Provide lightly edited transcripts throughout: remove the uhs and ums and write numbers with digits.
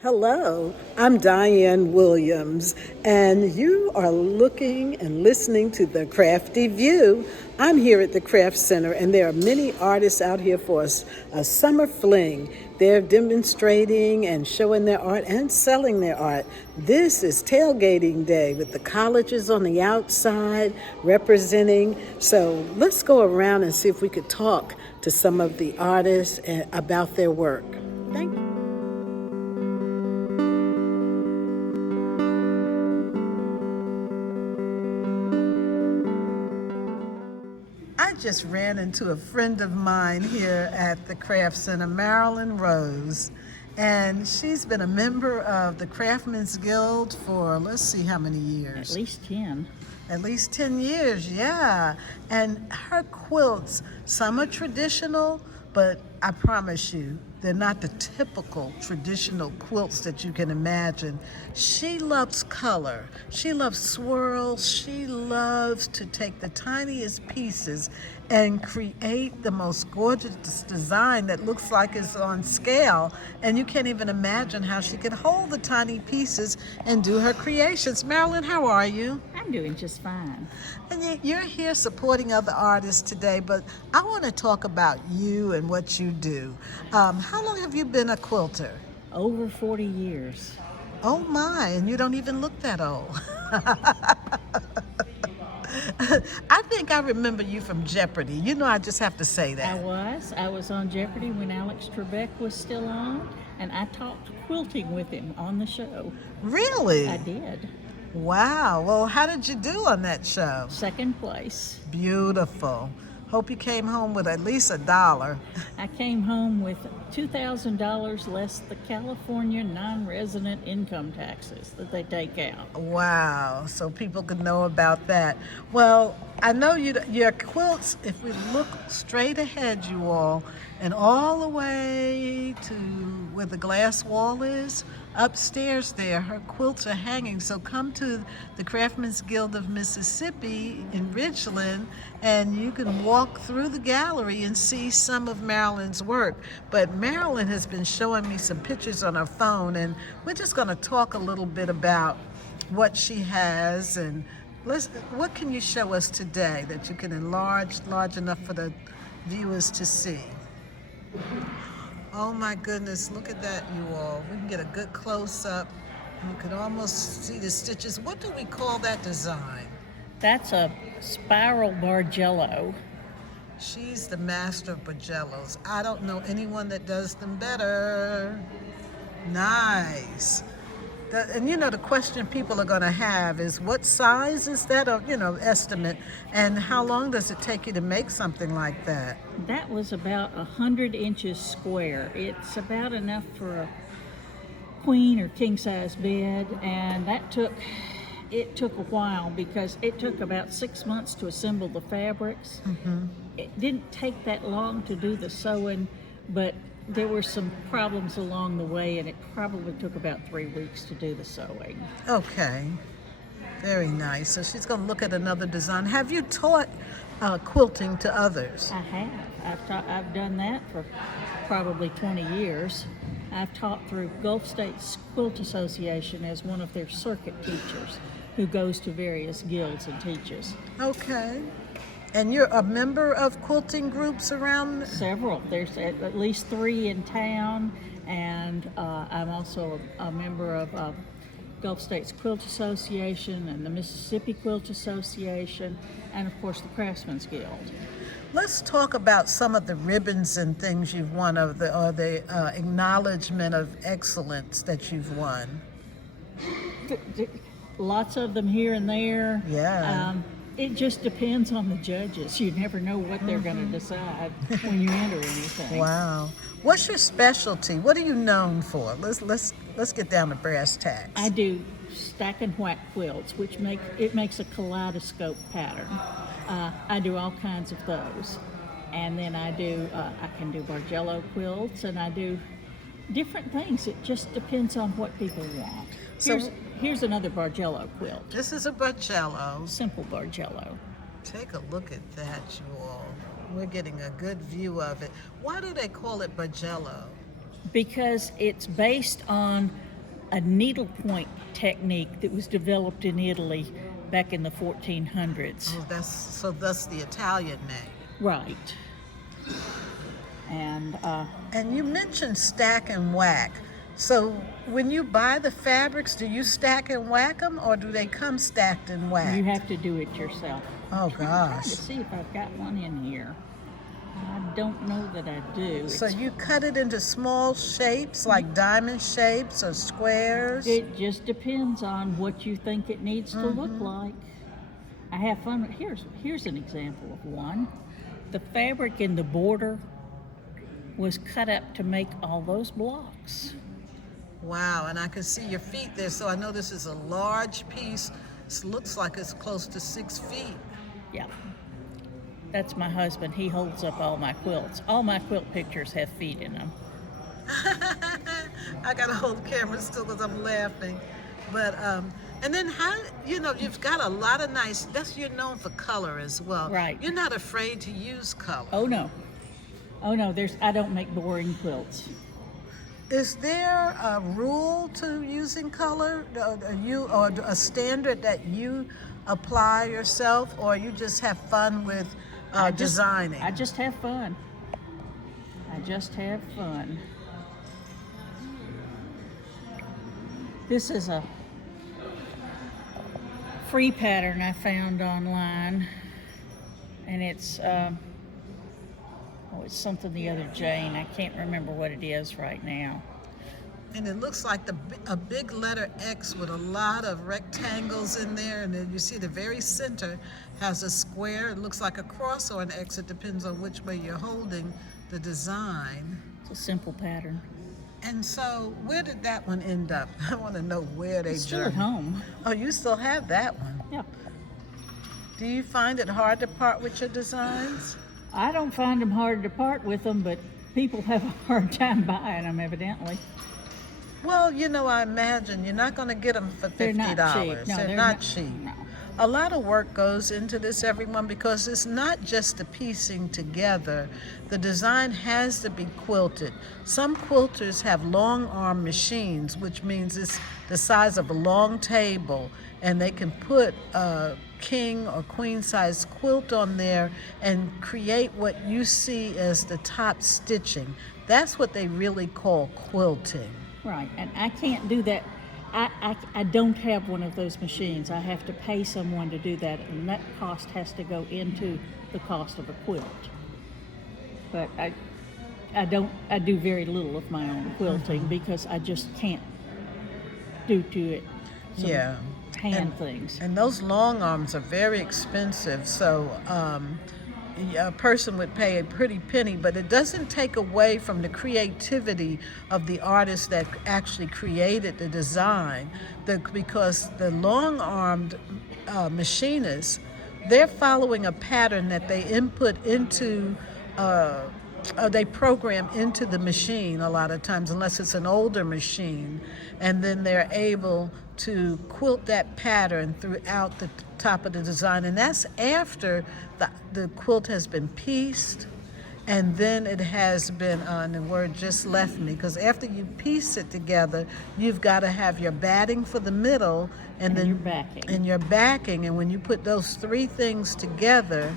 Hello, I'm Diane Williams, and you are looking and listening to the Crafty View. I'm here at the Craft Center, and there are many artists out here for a summer fling. They're demonstrating and showing their art and selling their art. This is tailgating day with the colleges on the outside representing. So let's go around and see if we could talk to some of the artists about their work. Thank you. I just ran into a friend of mine here at the Craft Center, Marilyn Rose, and she's been a member of the Craftsmen's Guild for, let's see how many years. At least 10. At least 10 years, yeah. And her quilts, some are traditional, but I promise you, they're not the typical traditional quilts that you can imagine. She loves color. She loves swirls. She loves to take the tiniest pieces and create the most gorgeous design that looks like it's on scale. And you can't even imagine how she can hold the tiny pieces and do her creations. Marilyn, how are you? I'm doing just fine. And you're here supporting other artists today, but I want to talk about you and what you do. How long have you been a quilter? Over 40 years. Oh my, and you don't even look that old. I think I remember you from Jeopardy. You know, I just have to say that. I was on Jeopardy when Alex Trebek was still on, and I talked quilting with him on the show. Really? I did. Wow. Well, how did you do on that show? Second place. Beautiful. Hope you came home with at least $1. I came home with $2,000 less the California non-resident income taxes that they take out. Wow, so people could know about that. Well, I know your quilts, if we look straight ahead, you all, and all the way to where the glass wall is, upstairs there, her quilts are hanging. So come to the Craftsmen's Guild of Mississippi in Ridgeland, and you can walk through the gallery and see some of Marilyn's work. But Marilyn has been showing me some pictures on her phone, and we're just going to talk a little bit about what she has. And what can you show us today that you can enlarge large enough for the viewers to see? Oh my goodness, look at that, you all. We can get a good close-up. You can almost see the stitches. What do we call that design? That's a spiral Bargello. She's the master of Bargellos. I don't know anyone that does them better. Nice. And you know, the question people are going to have is, what size is that, or, estimate, and how long does it take you to make something like that? That was about 100 inches square. It's about enough for a queen or king size bed, and it took a while because it took about 6 months to assemble the fabrics. Mm-hmm. It didn't take that long to do the sewing, but there were some problems along the way, and it probably took about 3 weeks to do the sewing. Okay, very nice. So she's going to look at another design. Have you taught quilting to others? I have. I've done that for probably 20 years. I've taught through Gulf States Quilt Association as one of their circuit teachers who goes to various guilds and teaches. Okay. And you're a member of quilting groups around? Several. There's at least 3 in town, and I'm also a member of Gulf States Quilt Association and the Mississippi Quilt Association, and of course the Craftsmen's Guild. Let's talk about some of the ribbons and things you've won, or the acknowledgement of excellence that you've won. Lots of them here and there. Yeah. It just depends on the judges. You never know what they're going to decide when you enter anything. Wow. What's your specialty? What are you known for? Let's get down to brass tacks. I do stack and whack quilts, which makes a kaleidoscope pattern. I do all kinds of those, and then I can do Bargello quilts, and I do different things. It just depends on what people want. Here's another Bargello quilt. This is a Bargello. Simple Bargello. Take a look at that, you all. We're getting a good view of it. Why do they call it Bargello? Because it's based on a needlepoint technique that was developed in Italy back in the 1400s. Oh, that's the Italian name. Right. And you mentioned stack and whack. So when you buy the fabrics, do you stack and whack them, or do they come stacked and whacked? You have to do it yourself. Oh I'm trying gosh. to see if I've got one in here. I don't know that I do. So you cut it into small shapes, like diamond shapes or squares? It just depends on what you think it needs to look like. I have fun. Here's an example of one. The fabric in the border was cut up to make all those blocks. Wow, and I can see your feet there, so I know this is a large piece. This looks like it's close to 6 feet. Yeah. That's my husband. He holds up all my quilts. All my quilt pictures have feet in them. I gotta hold the camera still because I'm laughing. But and then how, you've got a lot of nice, you're known for color as well. Right. You're not afraid to use color. Oh no. I don't make boring quilts. Is there a rule to using color, or a standard that you apply yourself, or you just have fun with designing? I just have fun. This is a free pattern I found online, and it's it's something the other Jane. I can't remember what it is right now. And it looks like a big letter X with a lot of rectangles in there, and then you see the very center has a square. It looks like a cross or an X. It depends on which way you're holding the design. It's a simple pattern. And so, where did that one end up? I want to know where they It's still at home. Oh, you still have that one? Yeah. Do you find it hard to part with your designs? I don't find them hard to part with them, but people have a hard time buying them, evidently. Well, I imagine you're not going to get them for $50. They're not cheap. No, they're not cheap. No. A lot of work goes into this, everyone, because it's not just the piecing together. The design has to be quilted. Some quilters have long arm machines, which means it's the size of a long table, and they can put a king or queen size quilt on there and create what you see as the top stitching. That's what they really call quilting. Right, and I can't do that. I don't have one of those machines. I have to pay someone to do that, and that cost has to go into the cost of a quilt. But I do very little of my own quilting because I just can't do to it some hand things. And those long arms are very expensive, so a person would pay a pretty penny, but it doesn't take away from the creativity of the artist that actually created the design, because the long-armed machinists, they're following a pattern that they input into they program into the machine a lot of times, unless it's an older machine, and then they're able to quilt that pattern throughout the top of the design, and that's after the quilt has been pieced, and then it has been, and the word just left me, because after you piece it together, you've got to have your batting for the middle, and then your backing, and when you put those three things together,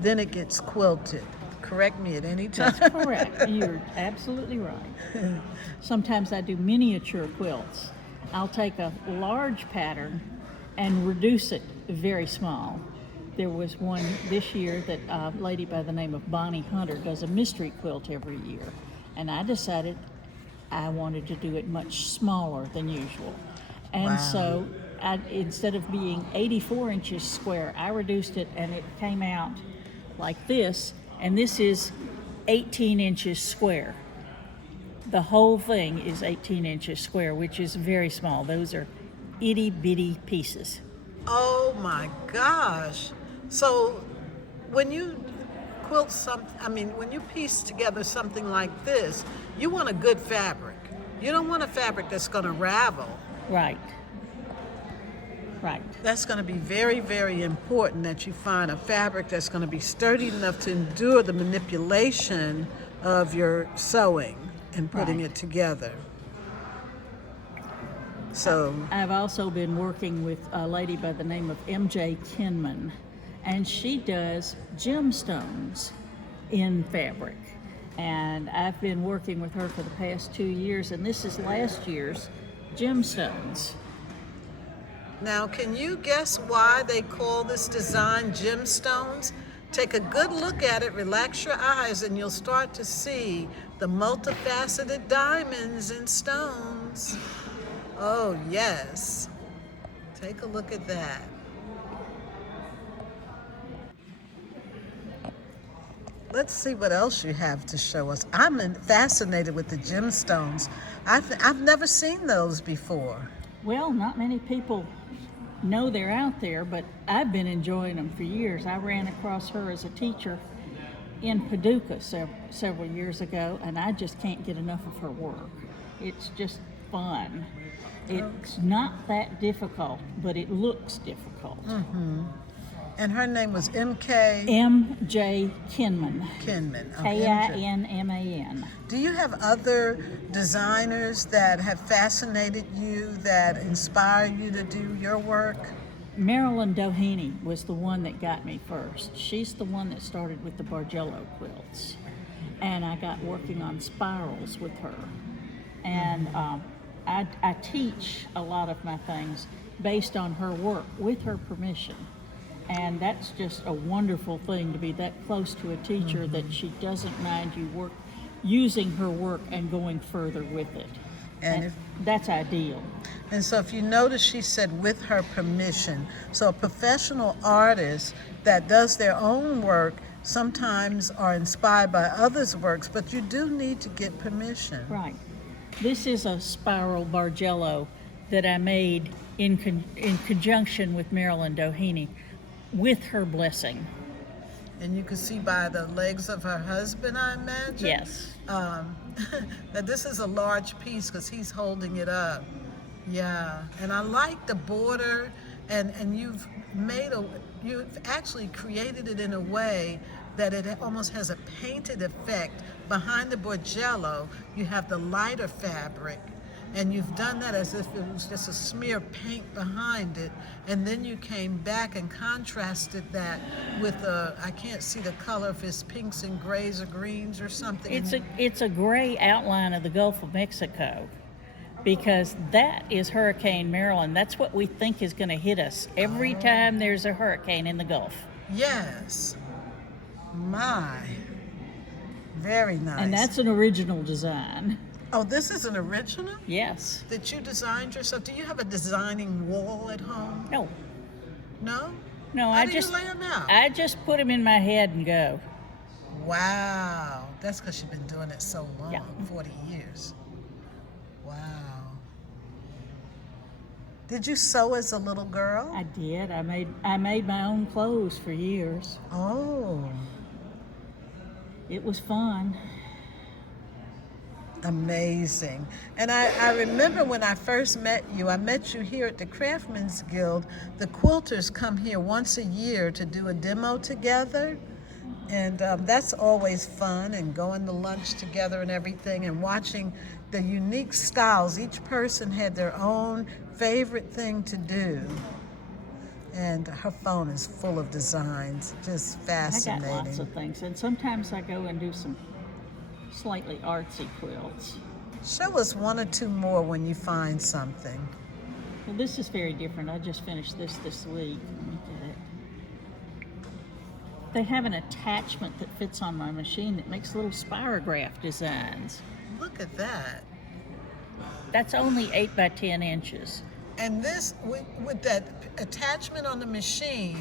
then it gets quilted. Correct me at any time. That's correct. You're absolutely right. Sometimes I do miniature quilts. I'll take a large pattern and reduce it very small. There was one this year that a lady by the name of Bonnie Hunter does a mystery quilt every year, and I decided I wanted to do it much smaller than usual. And so instead of being 84 inches square, I reduced it, and it came out like this, and this is 18 inches square. The whole thing is 18 inches square, which is very small. Those are itty bitty pieces. Oh my gosh. So when you quilt when you piece together something like this, you want a good fabric. You don't want a fabric that's going to ravel. Right. That's going to be very, very important, that you find a fabric that's going to be sturdy enough to endure the manipulation of your sewing and putting it together. So, I've also been working with a lady by the name of MJ Kinman, and she does gemstones in fabric. And I've been working with her for the past 2 years, and this is last year's gemstones. now can you guess why they call this design gemstones? Take a good look at it, relax your eyes, and you'll start to see the multifaceted diamonds and stones. Oh, yes. Take a look at that. Let's see what else you have to show us. I'm fascinated with the gemstones. I've never seen those before. Well, not many people know they're out there, but I've been enjoying them for years. I ran across her as a teacher in Paducah several years ago, and I just can't get enough of her work. It's just fun. It's not that difficult, but it looks difficult. And her name was M.K. MJ Kinman. Kinman. Oh, Kinman. Do you have other designers that have fascinated you, that inspire you to do your work? Marilyn Tolley was the one that got me first. She's the one that started with the Bargello quilts. And I got working on spirals with her. And I teach a lot of my things based on her work with her permission. And that's just a wonderful thing, to be that close to a teacher that she doesn't mind you using her work and going further with it. And that's ideal. And so if you notice, she said with her permission. So a professional artist that does their own work sometimes are inspired by others' works, but you do need to get permission. Right. This is a spiral Bargello that I made in conjunction with Marilyn Tolley, with her blessing. And you can see by the legs of her husband, I imagine? Yes. That this is a large piece because he's holding it up. Yeah, and I like the border, and you've actually created it in a way that it almost has a painted effect. Behind the Bargello, you have the lighter fabric, and you've done that as if it was just a smear of paint behind it, and then you came back and contrasted that with I can't see the color if it's pinks and grays or greens or something. It's a gray outline of the Gulf of Mexico, because that is Hurricane Marilyn. That's what we think is going to hit us every time there's a hurricane in the Gulf. Yes. My. Very nice. And that's an original design. Oh, this is an original? Yes. That you designed yourself? Do you have a designing wall at home? No. No? No, How do you lay them out? I just put them in my head and go. Wow. That's because you've been doing it so long, Yeah. 40 years. Wow. Did you sew as a little girl? I did. I made my own clothes for years. Oh. It was fun. Amazing. And I remember when I first met you, I met you here at the Craftsmen's Guild. The quilters come here once a year to do a demo together. And that's always fun, and going to lunch together and everything, and watching the unique styles. Each person had their own favorite thing to do. And her phone is full of designs, just fascinating. I got lots of things, and sometimes I go and do some slightly artsy quilts. Show us one or two more when you find something. Well, this is very different. I just finished this week. Let me get it. They have an attachment that fits on my machine that makes little spirograph designs. Look at that. That's only 8 by 10 inches. And this, with that attachment on the machine,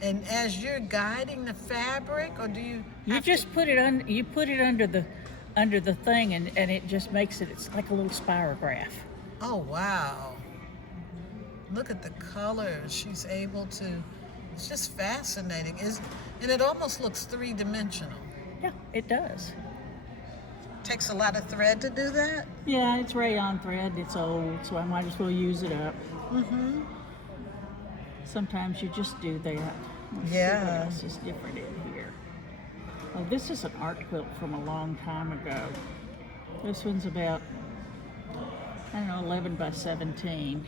and as you're guiding the fabric, or do you? You just put it on. You put it under the thing, and it just makes it. It's like a little spirograph. Oh wow! Look at the colors. She's able to. It's just fascinating. And it almost looks three-dimensional. Yeah, it does. Takes a lot of thread to do that. Yeah, it's rayon thread. It's old, so I might as well use it up. Mm-hmm. Sometimes you just do that. Let's see what else is different in here. Oh, this is an art quilt from a long time ago. This one's about I don't know, 11 by 17.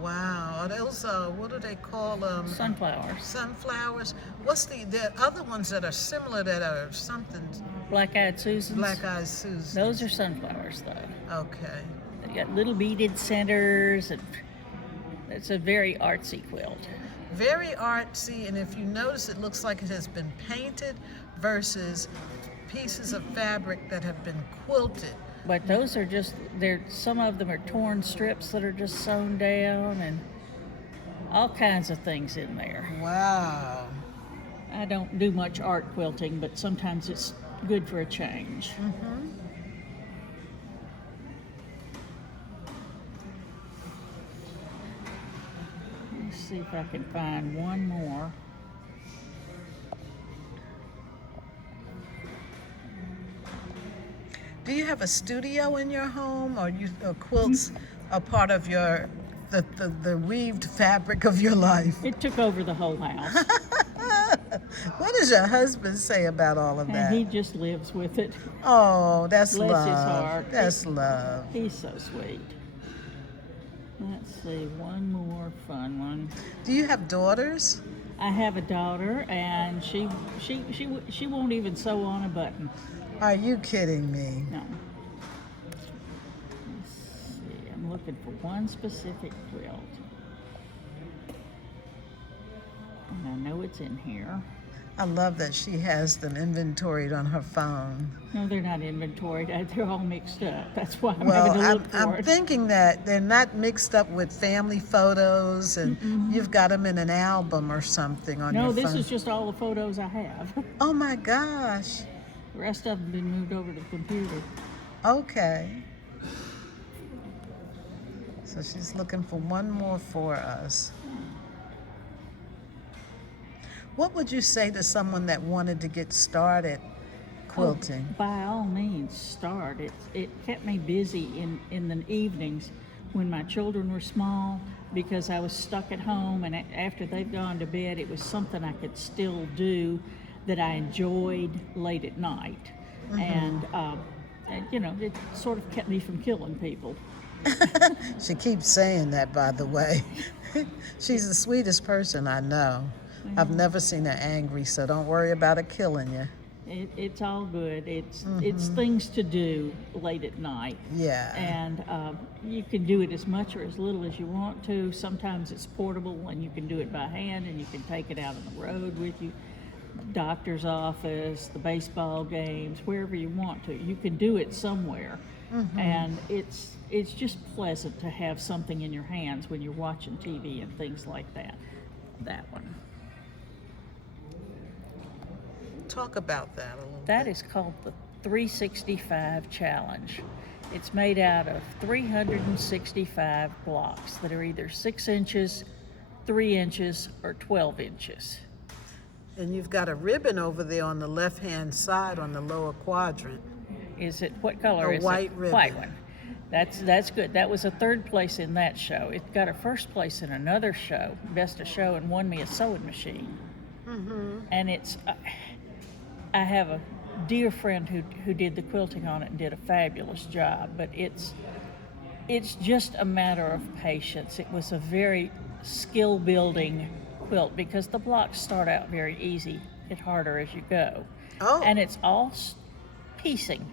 Wow, are those, what do they call them? Sunflowers. Sunflowers. What's the other ones that are similar that are something? Black-eyed Susans. Black-eyed Susans. Those are sunflowers, though. Okay. They got little beaded centers, and it's a very artsy quilt. Very artsy, and if you notice, it looks like it has been painted versus pieces of fabric that have been quilted. But those are just, some of them are torn strips that are just sewn down, and all kinds of things in there. Wow. I don't do much art quilting, but sometimes it's good for a change. Mm-hmm. Let's see if I can find one more. Do you have a studio in your home, or quilts are part of your the weaved fabric of your life? It took over the whole house. What does your husband say about all of that? And he just lives with it. Oh, that's Bless love. his heart. That's love. He's so sweet. Let's see, one more fun one. Do you have daughters? I have a daughter, and she won't even sew on a button. Are you kidding me? No. Let's see, I'm looking for one specific quilt. And I know it's in here. I love that she has them inventoried on her phone. No, they're not inventoried. They're all mixed up. That's why I'm Well, having to look for I'm it. thinking that they're not mixed up with family photos, and you've got them in an album or something on your No, phone. this is just all the photos I have. Oh my gosh. The rest of them have been moved over to the computer. Okay. So she's looking for one more for us. What would you say to someone that wanted to get started quilting? Oh, by all means, start. It kept me busy in the evenings when my children were small, because I was stuck at home, and after they've gone to bed, it was something I could still do that I enjoyed late at night. And you know, it sort of kept me from killing people. She keeps saying that, by the way. She's the sweetest person I know. I've never seen her angry, so don't worry about her killing you. It's all good. It's things to do late at night. Yeah. And you can do it as much or as little as you want to. Sometimes it's portable, and you can do it by hand, and you can take it out on the road with you. Doctor's office, the baseball games, wherever you want to. You can do it somewhere. And it's just pleasant to have something in your hands when you're watching TV and things like that. That one. Talk about that a little That bit. is called the 365 Challenge. It's made out of 365 blocks that are either 6 inches, 3 inches, or 12 inches. And you've got a ribbon over there on the left-hand side on the lower quadrant. Is it, what color is it? white ribbon. White one. That's good. That was a third place in that show. It got a first place in another show, Best of Show, and won me a sewing machine. And it's, I have a dear friend who did the quilting on it and did a fabulous job, but it's just a matter of patience. It was a very skill building quilt, because the blocks start out very easy, get harder as you go. Oh. And it's all piecing.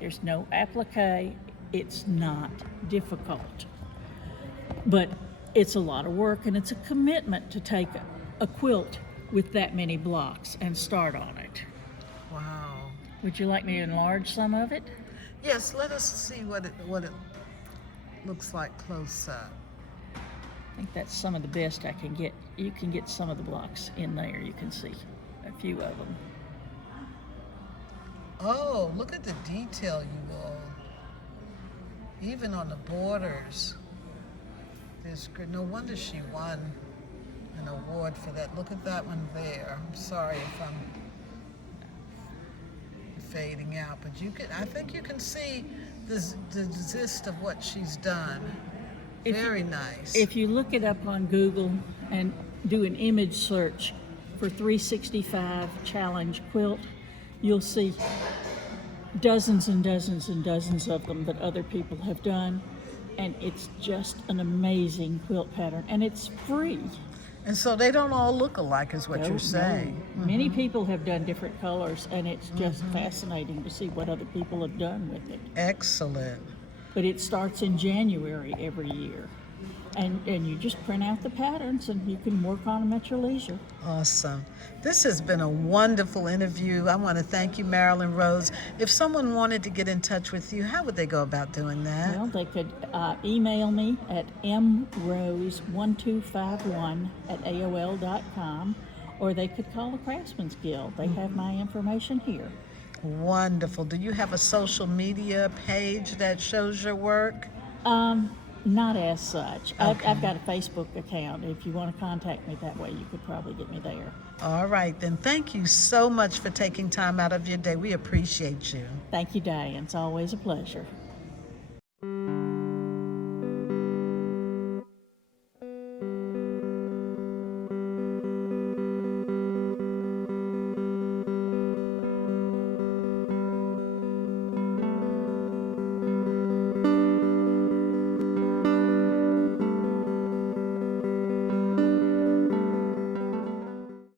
There's no applique. It's not difficult. But it's a lot of work, and it's a commitment to take a quilt with that many blocks and start on it. Wow. Would you like me to enlarge some of it? Yes, let us see what it looks like close up. I think that's some of the best I can get. You can get some of the blocks in there. You can see a few of them. Oh, look at the detail, you all. Even on the borders. There's good. No wonder she won an award for that. Look at that one there. I'm sorry if I'm fading out, but I think you can see the gist of what she's done. Very nice. If you look it up on Google and do an image search for 365 Challenge quilt, you'll see dozens and dozens and dozens of them that other people have done, and it's just an amazing quilt pattern, and it's free. And so they don't all look alike, is what No, you're saying. no. Many people have done different colors, and it's just fascinating to see what other people have done with it. Excellent. But it starts in January every year. And you just print out the patterns and you can work on them at your leisure. Awesome. This has been a wonderful interview. I want to thank you, Marilyn Rose. If someone wanted to get in touch with you, how would they go about doing that? Well, they could email me at mrose1251@aol.com, or they could call the Craftsmen's Guild. They have my information here. Wonderful. Do you have a social media page that shows your work? Not as such. Okay. I've got a Facebook account. If you want to contact me that way, you could probably get me there. All right, then. Thank you so much for taking time out of your day. We appreciate you. Thank you, Diane. It's always a pleasure.